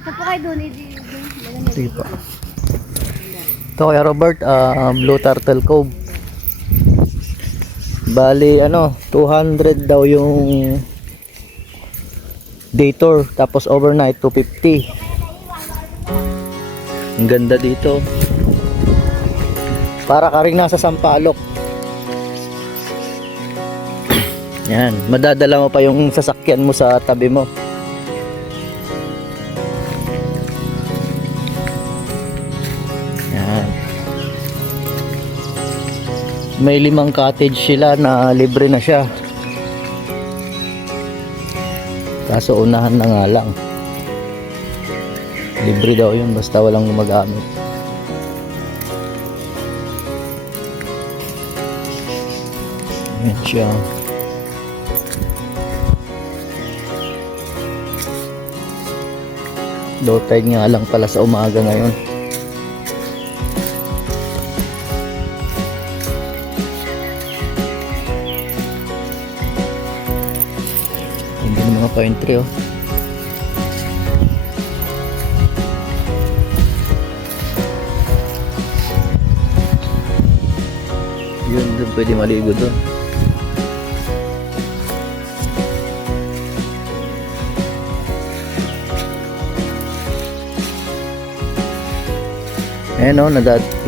Ito po kayo doon. Sige po. Ito kaya Robert, Blue Turtle Cove. Bali, 200 daw yung day tour. Tapos overnight, 250. Ang ganda dito. Para ka rin nasa Sampaloc. Yan, madadala mo pa yung sasakyan mo sa tabi mo. Yan. May 5 cottage sila na libre na siya. Kaso unahan na nga lang. Libre daw yun basta walang gumagamit. Yan siya. Low tide nga lang pala sa umaga ngayon. Hindi na mga pine tree, oh. Yun, doon pwede maligo doon. Ayan o,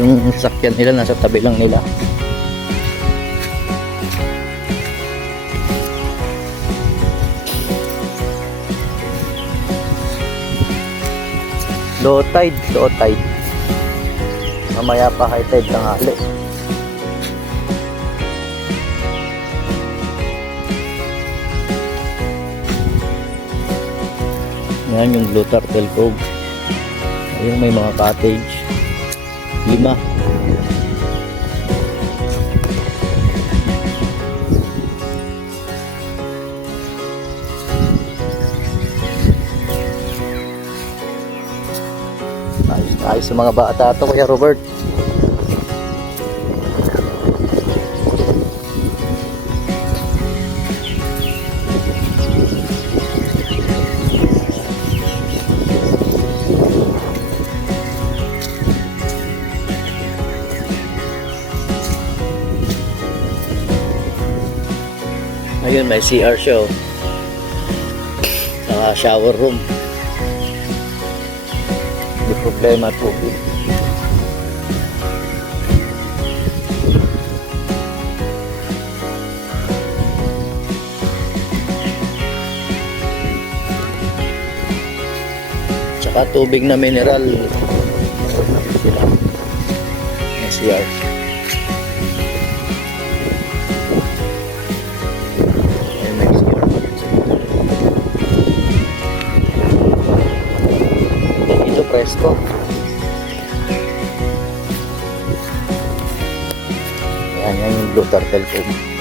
yung sakyan nila nasa tabi lang nila. Low tide, low tide. Mamaya pa high tide tanghali. Ayan yung Blue Turtle Cove. Ayun, may mga cottage. 5. Ayos sa mga bata ito, Kuya Robert. Ayun, may CR show. Saka shower room. Hindi problema po. Tsaka tubig na mineral. Sila. May CR. Presko. Yan yung Blue Turtle Cove.